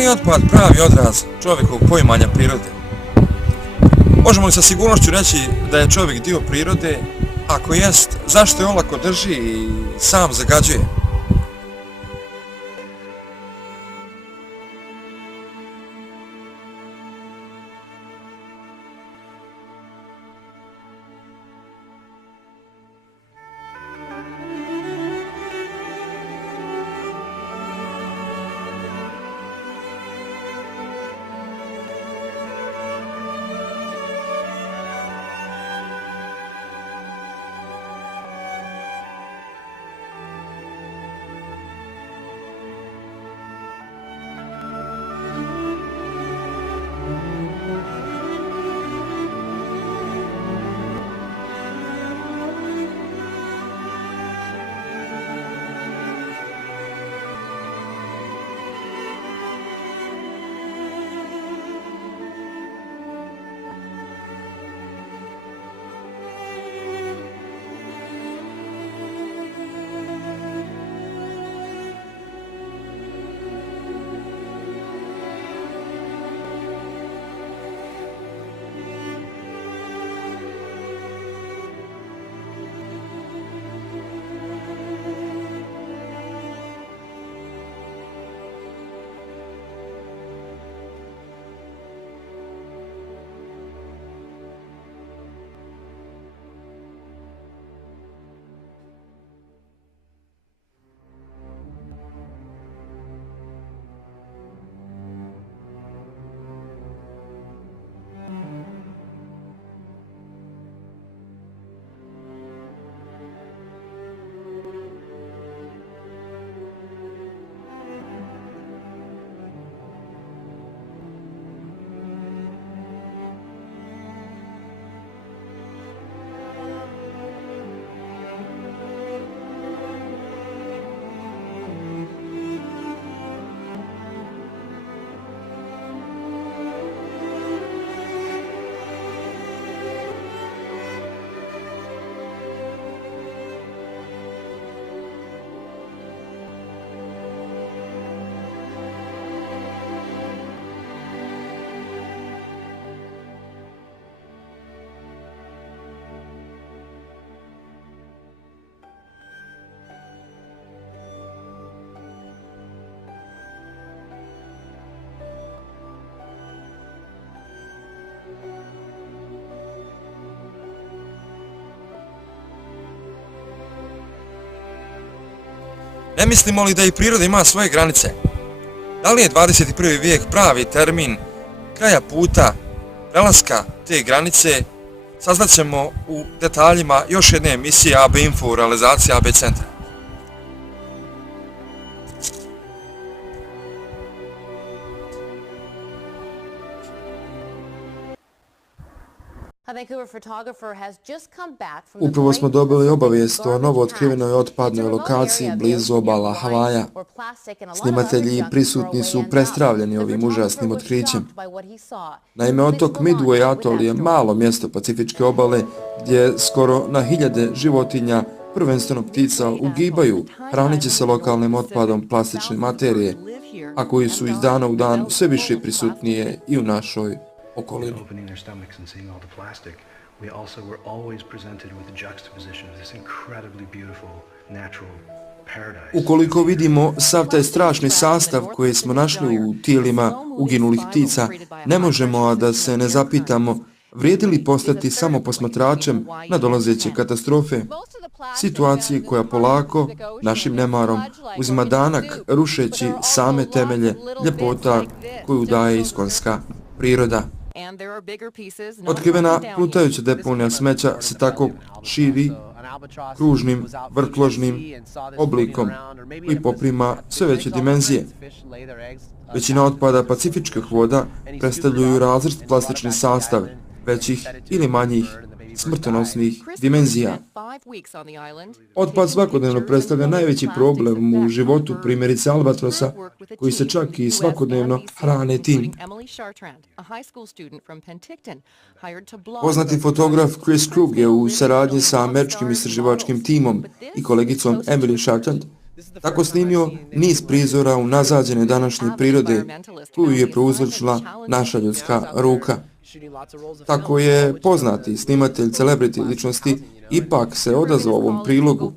li je otpad pravi odraz čovjekovog poimanja prirode? Možemo li sa sigurnošću reći da je čovjek dio prirode? Ako jest, zašto je olako drži i sam zagađuje? Ne mislimo li da i priroda ima svoje granice? Da li je 21. vijek pravi termin kraja puta, prelaska te granice? Saznaćemo u detaljima još jedne emisije AB Info u realizaciji AB centra. Upravo smo dobili obavijest o novo otkrivenoj otpadnoj lokaciji blizu obala Havaja. Snimatelji i prisutni su prestravljeni ovim užasnim otkrićem. Naime, otok Midway Atoll je malo mjesto Pacifičke obale gdje skoro na hiljade životinja, prvenstveno ptica, ugibaju hraneći se lokalnim otpadom plastične materije, a koji su iz dana u dan sve više prisutnije i u našoj okolini. We also were always presented with the juxtaposition of this incredibly beautiful natural paradise. Ukoliko vidimo sav taj strašni sastav koji smo našli u tijelima uginulih ptica, ne možemo a da se ne zapitamo vrijedi li postati samo posmatračem na dolazeće katastrofe, situacije koja polako, našim nemarom, uzima danak rušeći same temelje ljepota koju daje iskonska priroda. Otkrivena plutajuća deponija smeća se tako širi kružnim, vrtložnim oblikom koji poprima sve veće dimenzije. Većina otpada pacifičkih voda predstavljaju različit plastični sastav većih ili manjih smrtonosnih dimenzija. Otpad svakodnevno predstavlja najveći problem u životu primjerice albatrosa, koji se čak i svakodnevno hrane tim. Poznati fotograf Chris Krug je u saradnji sa američkim istraživačkim timom i kolegicom Emily Chartrand tako snimio niz prizora unazađene današnje prirode koju je prouzročila naša ljudska ruka. Tako je poznati snimatelj celebrity ličnosti ipak se odazvao ovom prilogu.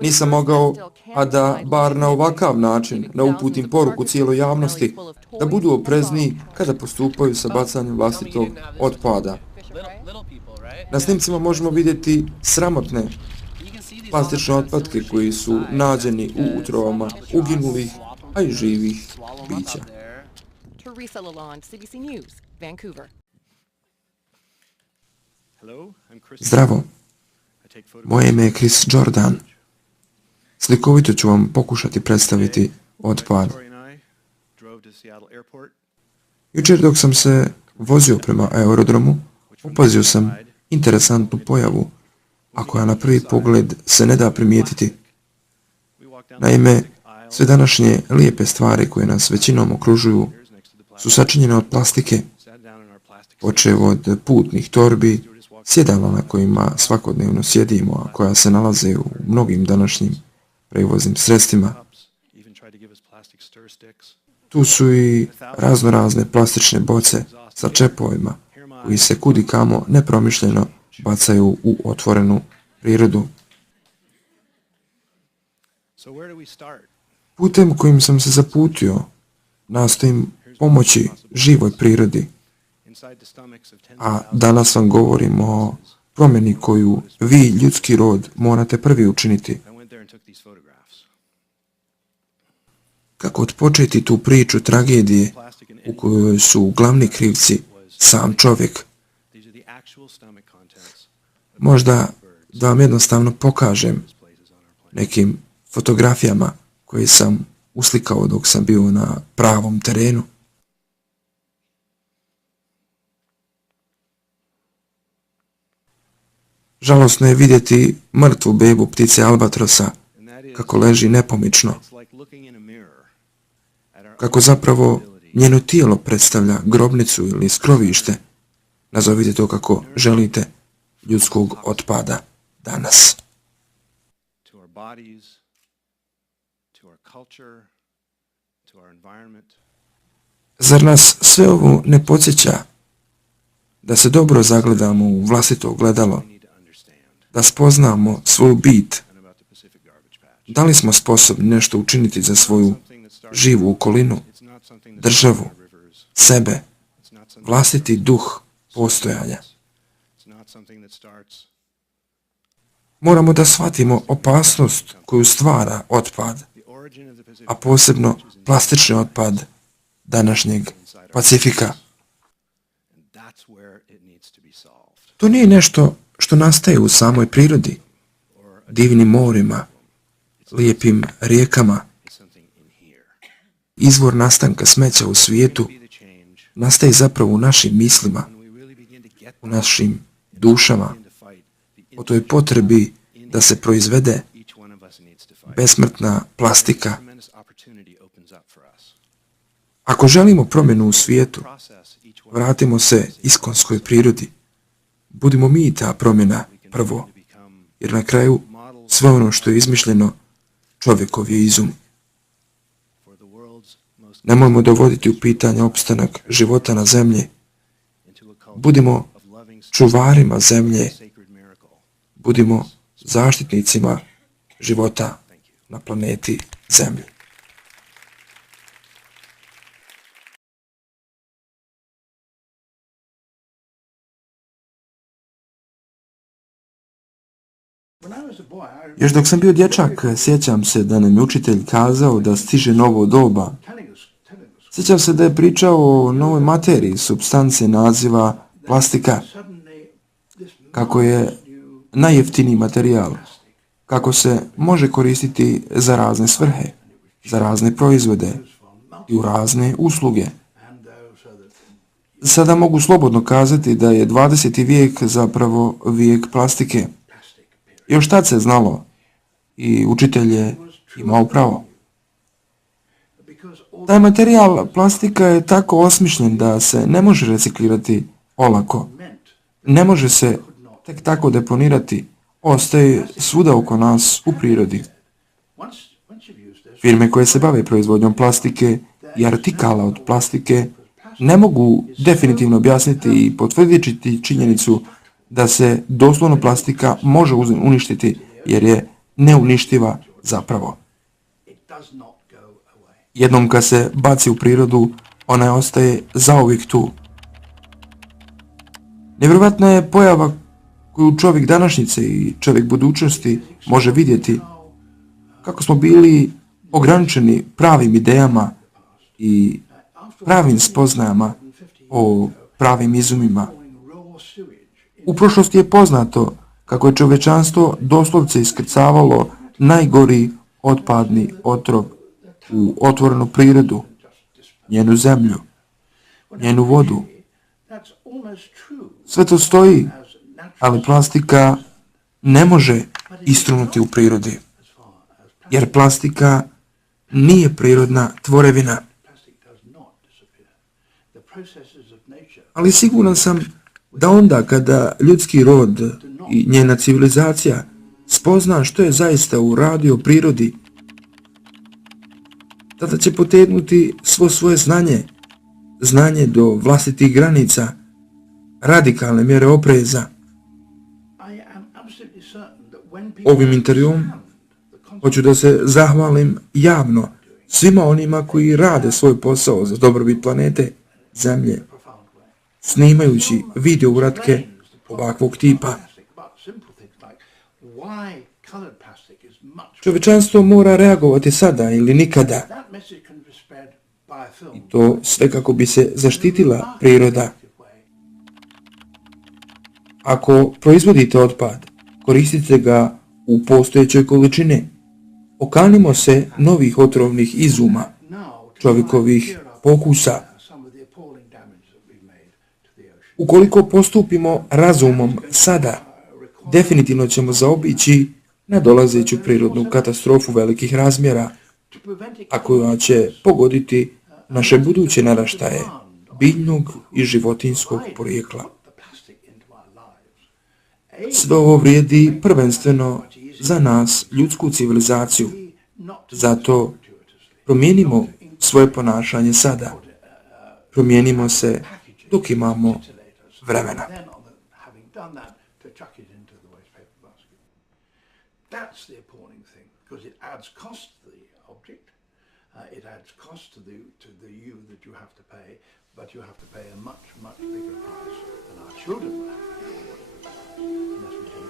Nisam mogao, a da bar na ovakav način ne uputim poruku cijeloj javnosti da budu oprezniji kada postupaju sa bacanjem vlastitog otpada. Na snimcima možemo vidjeti sramotne plastične otpadke koji su nađeni u utrovama uginulih, a i živih bića. Zdravo, moje ime je Chris Jordan. Slikovito ću vam pokušati predstaviti otpad. Jučer dok sam se vozio prema aerodromu, opazio sam interesantnu pojavu, a koja na prvi pogled se ne da primijetiti. Naime, sve današnje lijepe stvari koje nas većinom okružuju su sačinjene od plastike, počev od putnih torbi, sjedala na kojima svakodnevno sjedimo, a koja se nalaze u mnogim današnjim prevoznim sredstvima. Tu su i raznorazne plastične boce sa čepovima koji se kudikamo nepromišljeno bacaju u otvorenu prirodu. Putem kojim sam se zaputio, nastojim pomoći živoj prirodi, a danas vam govorim o promjeni koju vi, ljudski rod, morate prvi učiniti. Kako odpočeti tu priču tragedije u kojoj su glavni krivci sam čovjek? Možda da vam jednostavno pokažem nekim fotografijama koje sam uslikao dok sam bio na pravom terenu. Žalosno je vidjeti mrtvu bebu ptice albatrosa kako leži nepomično, kako zapravo njeno tijelo predstavlja grobnicu ili skrovište, nazovite to kako želite, ljudskog otpada danas. Zar nas sve ovo ne podsjeća da se dobro zagledamo u vlastito ogledalo, da spoznamo svoju bit? Da li smo sposobni nešto učiniti za svoju živu okolinu, državu, sebe, vlastiti duh postojanja? Moramo da shvatimo opasnost koju stvara otpad, a posebno plastični otpad današnjeg Pacifika. To nije nešto što nastaje u samoj prirodi, divnim morima, lijepim rijekama. Izvor nastanka smeća u svijetu nastaje zapravo u našim mislima, u našim dušama, o toj potrebi da se proizvede besmrtna plastika. Ako želimo promjenu u svijetu, vratimo se iskonskoj prirodi. Budimo mi ta promjena prvo, jer na kraju sve ono što je izmišljeno čovjekov je izum. Nemojmo dovoditi u pitanje opstanak života na zemlji. Budimo čuvarima zemlje. Budimo zaštitnicima života na planeti Zemlji. Još dok sam bio dječak, sjećam se da nam je učitelj kazao da stiže novo doba. Sjećam se da je pričao o novoj materiji, supstance naziva plastika, kako je najjeftiniji materijal, kako se može koristiti za razne svrhe, za razne proizvode i u razne usluge. Sada mogu slobodno kazati da je 20. vijek zapravo vijek plastike. Još tad se znalo i učitelj je imao pravo. Taj materijal plastika je tako osmišljen da se ne može reciklirati olako. Ne može se tek tako deponirati, ostaje svuda oko nas u prirodi. Firme koje se bave proizvodnjom plastike i artikala od plastike ne mogu definitivno objasniti i potvrditi činjenicu da se doslovno plastika može uništiti jer je neuništiva zapravo. Jednom kad se baci u prirodu, ona ostaje zauvijek tu. Nevjerojatna je pojava koju čovjek današnjice i čovjek budućnosti može vidjeti, kako smo bili ograničeni pravim idejama i pravim spoznajama o pravim izumima. U prošlosti je poznato kako je čovječanstvo doslovce iskrcavalo najgori otpadni otrov u otvorenu prirodu, njenu zemlju, njenu vodu. Sve to stoji, ali plastika ne može istrunuti u prirodi, jer plastika nije prirodna tvorevina. Ali siguran sam da onda kada ljudski rod i njena civilizacija spozna što je zaista uradio prirodi, tada će potegnuti svo svoje znanje do vlastitih granica, radikalne mjere opreza. Ovim intervjuom hoću da se zahvalim javno svima onima koji rade svoj posao za dobrobit planete, zemlje, snimajući video uratke ovakvog tipa. Čovječanstvo mora reagovati sada ili nikada. I to sve kako bi se zaštitila priroda. Ako proizvodite otpad, koristite ga u postojećoj količini. Okanimo se novih otrovnih izuma, čovjekovih pokusa. Ukoliko postupimo razumom sada, definitivno ćemo zaobići nadolazeću prirodnu katastrofu velikih razmjera, a koja će pogoditi naše buduće naraštaje biljnog i životinjskog porijekla. Sve ovo vrijedi prvenstveno za nas, ljudsku civilizaciju. Zato promijenimo svoje ponašanje sada. Promijenimo se dok imamo vremena. That's the appalling thing, because it adds cost to the object, it adds cost to the you that you have to pay, but you have to pay a much, much bigger price than our children will have to pay.